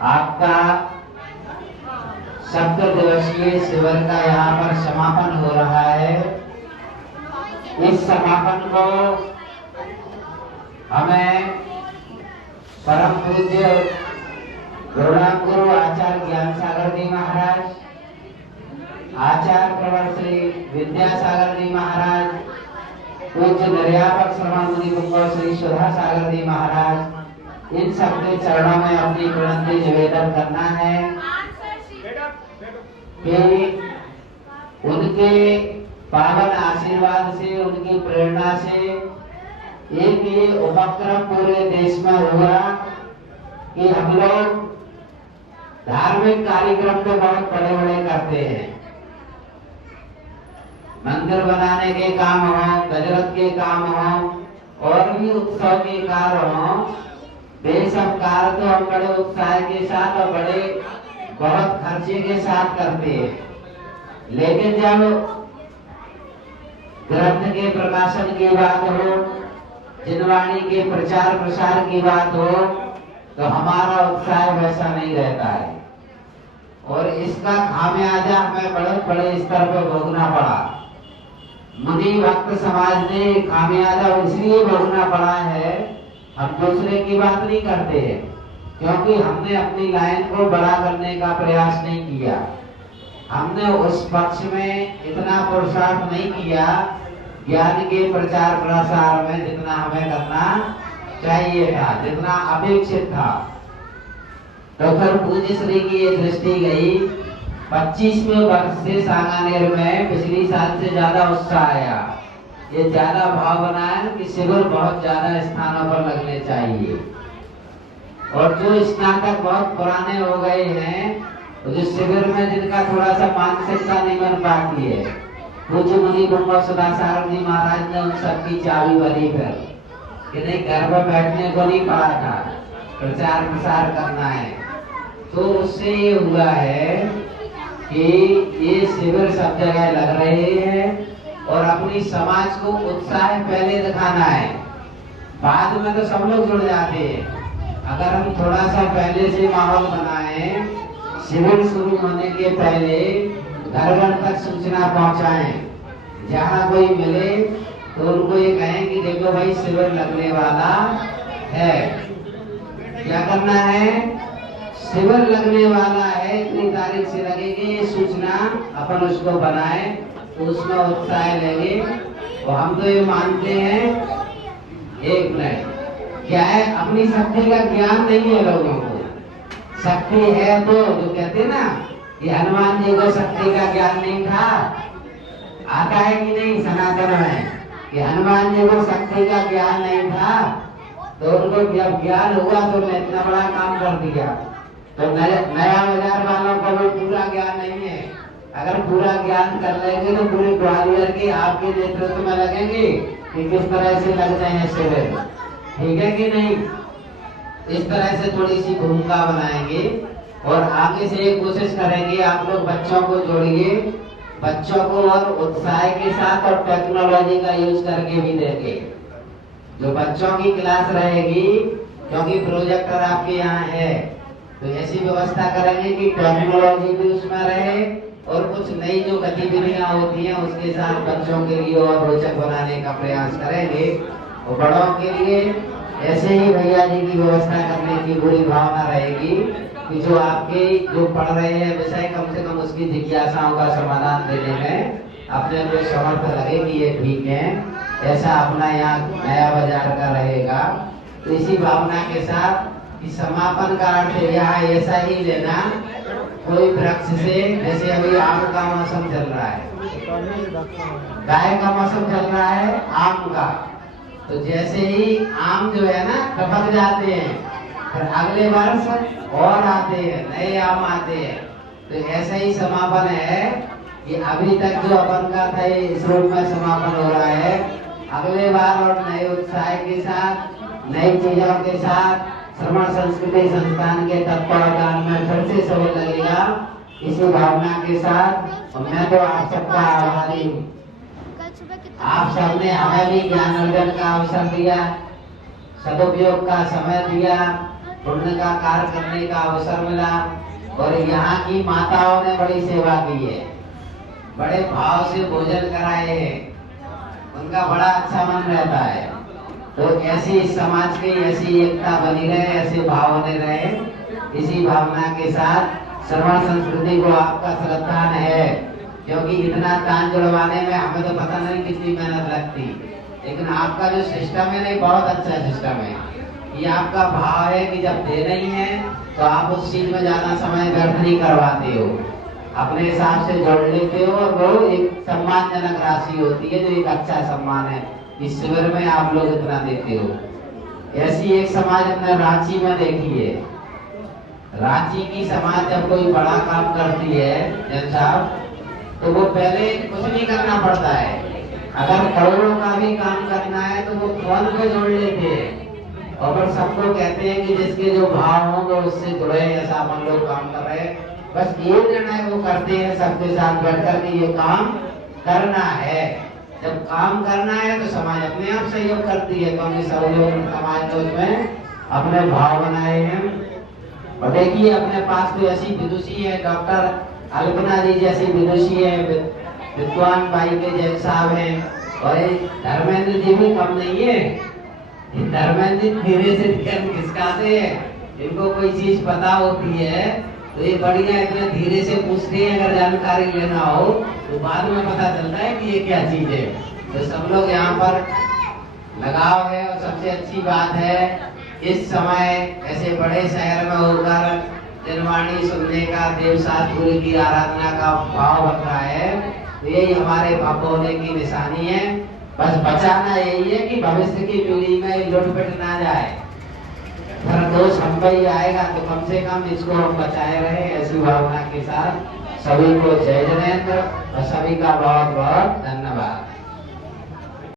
आपका सप्त दिवसीय शिविर का यहाँ पर समापन हो रहा है। इस समापन को हमें परम पूज्य गुरु आचार्य ज्ञान सागर जी महाराज, आचार्य प्रवर श्री विद्यासागर जी महाराज, पूज्य निर्यापक श्रवण मुनि कुंभ श्री सुधा सागर जी महाराज, इन सबके चरणों में अपनी विनती निवेदन करना है कि उनके पावन आशीर्वाद से, उनकी प्रेरणा से एक ये उपक्रम पूरे देश में हुआ कि हम लोग धार्मिक कार्यक्रम तो बहुत बड़े बड़े करते हैं, मंदिर बनाने के काम हो, गजरत के काम हो और भी उत्सव के कार्य हो, वे सब कार्य तो हम बड़े उत्साह के साथ और बड़े बहुत खर्चे के साथ करते हैं। लेकिन जब ग्रंथ के प्रकाशन की बात हो, जिनवाणी के प्रचार प्रसार की बात हो, तो हमारा उत्साह वैसा नहीं रहता है और इसका खामियाजा हमें बड़े बड़े स्तर पर भोगना पड़ा। मुनि भक्त समाज ने खामियाजा इसलिए भोगना पड़ा है, हम दूसरे की बात नहीं करते हैं, क्योंकि हमने अपनी लाइन को बड़ा करने का प्रयास नहीं किया, हमने उस पक्ष में इतना पुरुषार्थ नहीं किया ज्ञान के प्रचार प्रसार में जितना हमें करना चाहिए था, जितना अपेक्षित था। तो फिर पूज्य श्री की ये दृष्टि गई, 25वें वर्ष से सांगानेर में पिछली साल से ज्यादा उत्साह आया, ये ज्यादा भाव बना है कि शिविर बहुत ज्यादा स्थानों पर लगने चाहिए और जो स्नातक बहुत पुराने हो गए हैं, तो जिस शिविर में जिनका थोड़ा सा मानसिकता नहीं बन पाती है, पूज्य मुनि कुंभ सुधा सागर जी महाराज ने उन सबकी चाबी भरी फिर कि नहीं, घर पर बैठने को नहीं पड़ा था, प्रचार प्रसार करना है। तो उससे ये हुआ है कि ये शिविर सब जगह लग रहे हैं और अपनी समाज को उत्साह पहले दिखाना है, बाद में तो सब लोग जुड़ जाते हैं। अगर हम थोड़ा सा पहले से माहौल बनाएं, शिविर शुरू होने के पहले घर घर तक सूचना पहुंचाएं, जहां कोई मिले तो उनको ये कहें कि देखो भाई शिविर लगने वाला है, क्या करना है, शिविर लगने वाला है, इतनी तारीख से लगेगी, ये सूचना अपन उसको बनाएं तो उसमें उत्साह लेंगे। और हम तो ये मानते हैं, एक मिनट, क्या है, अपनी शक्ति का ज्ञान नहीं है लोगों को, शक्ति है तो जो कहते ना कि हनुमान जी को शक्ति का ज्ञान नहीं था, आता है कि नहीं सनातन में कि हनुमान जी को शक्ति का ज्ञान नहीं था, तो उनको जब ज्ञान हुआ तो उन्होंने इतना बड़ा काम कर दिया। तो नया बाजार वालों को भी पूरा ज्ञान नहीं है, अगर पूरा ज्ञान कर लेंगे तो पूरे ग्वालियर के आपके नेतृत्व में लगेंगे कि किस तरह से लगते हैं शिविर, ठीक है कि नहीं। इस तरह से थोड़ी सी भूमिका बनाएंगे और आगे से कोशिश करेंगे, आप लोग बच्चों को जोड़िए, बच्चों को और उत्साह के साथ और टेक्नोलॉजी का यूज करके भी देंगे। जो बच्चों की क्लास रहेगी, क्योंकि प्रोजेक्टर आपके यहाँ है, तो ऐसी व्यवस्था करेंगे कि टेक्नोलॉजी भी उसमें रहे और कुछ नई जो गतिविधियां होती हैं उसके साथ बच्चों के लिए और रोचक बनाने का प्रयास करेंगे। और बड़ों के लिए ऐसे ही भैया जी की व्यवस्था करने की पूरी भावना रहेगी कि जो आपके जो पढ़ रहे हैं विषय, कम से कम उसकी जिज्ञासाओं का समाधान देने में अपने को समर्थ लगे कि ये ठीक है। ऐसा अपना यहाँ नया बाजार का रहेगा। तो इसी भावना के साथ कि समापन का अर्थ यहाँ ऐसा ही लेना, कोई वृक्ष से, जैसे अभी आम का मौसम चल रहा है, गाय का मौसम चल रहा है, आम का, तो जैसे ही आम जो है ना टपक जाते हैं, फिर अगले वर्ष और आते हैं, नए आम आते हैं। तो ऐसा ही समापन है कि अभी तक जो अपन का था इस रूप में समापन हो रहा है, अगले बार और नए उत्साह के साथ, नई चीजों के साथ श्रवण संस्कृति संस्थान के तत्वावधान में फिर से सब लगेगा। इसी भावना के साथ मैं तो आप सबका आभारी हूँ। आप सबने हमें भी ज्ञान अर्जन का अवसर दिया, सदुपयोग का समय दिया, पुण्य का कार्य करने का अवसर मिला और यहाँ की माताओं ने बड़ी सेवा की है, बड़े भाव से भोजन कराए हैं, उनका बड़ा अच्छा मन रहता है। तो ऐसी समाज की ऐसी एकता बनी रहे, ऐसे भाव बने रहे, इसी भावना के साथ श्रवण संस्कृति को आपका श्रद्धान है, क्योंकि इतना दान जुड़वाने में हमें तो पता नहीं कितनी मेहनत लगती, लेकिन आपका जो सिस्टम है नहीं, बहुत अच्छा सिस्टम है। ये आपका भाव है कि जब दे रही है तो आप उस चीज में ज्यादा समय व्यर्थ नहीं करवाते हो, अपने हिसाब से जोड़ लेते हो और वो एक सम्मानजनक राशि होती है, जो एक अच्छा सम्मान है। इस शिविर में आप लोग इतना देते हो। ऐसी एक समाज हमने रांची में देखी है। रांची की समाज जब कोई बड़ा काम करती है जैन साहब, तो वो पहले कुछ नहीं करना पड़ता है, अगर करोड़ों का भी काम करना है तो वो फोन पे जोड़ लेते हैं और फिर सबको कहते हैं कि जिसके जो भाव हों वो उससे जुड़े, ऐसा अपन लोग काम कर रहे हैं। बस ये निर्णय वो करते हैं सबके साथ बैठकर कि ये काम करना है। जब काम करना है तो समाज अपने आप सहयोग करती है, क्योंकि सब लोग समाज को उसमें अपने भाव बनाए हैं। और देखिए अपने पास तो ऐसी विदुषी है, डॉक्टर अल्पना जी जैसी विदुषी है, विद्वान भाई के जैन साहब हैं, और धर्मेंद्र जी भी कम नहीं है। धर्मेंद्र जी धीरे से खिसकाते हैं, इनको कोई चीज पता होती है तो ये बढ़िया इतना धीरे से पूछते हैं, अगर जानकारी लेना हो तो बाद में पता चलता है कि ये क्या चीज है। तो सब लोग यहाँ पर लगाव है, और सबसे अच्छी बात है इस समय ऐसे बड़े शहर में होकर जनवाणी सुनने का, देव शास्त्र की आराधना का भाव बन रहा है, तो यही हमारे भाव होने की निशानी है। बस बचाना यही है कि भविष्य की पीढ़ी में लुटपिट ना जाए, अगर दोष हम पे ही आएगा तो कम से कम इसको हम बचाए रहे। ऐसी भावना के साथ सभी को जय जनेन्द्र और सभी का बहुत बहुत धन्यवाद।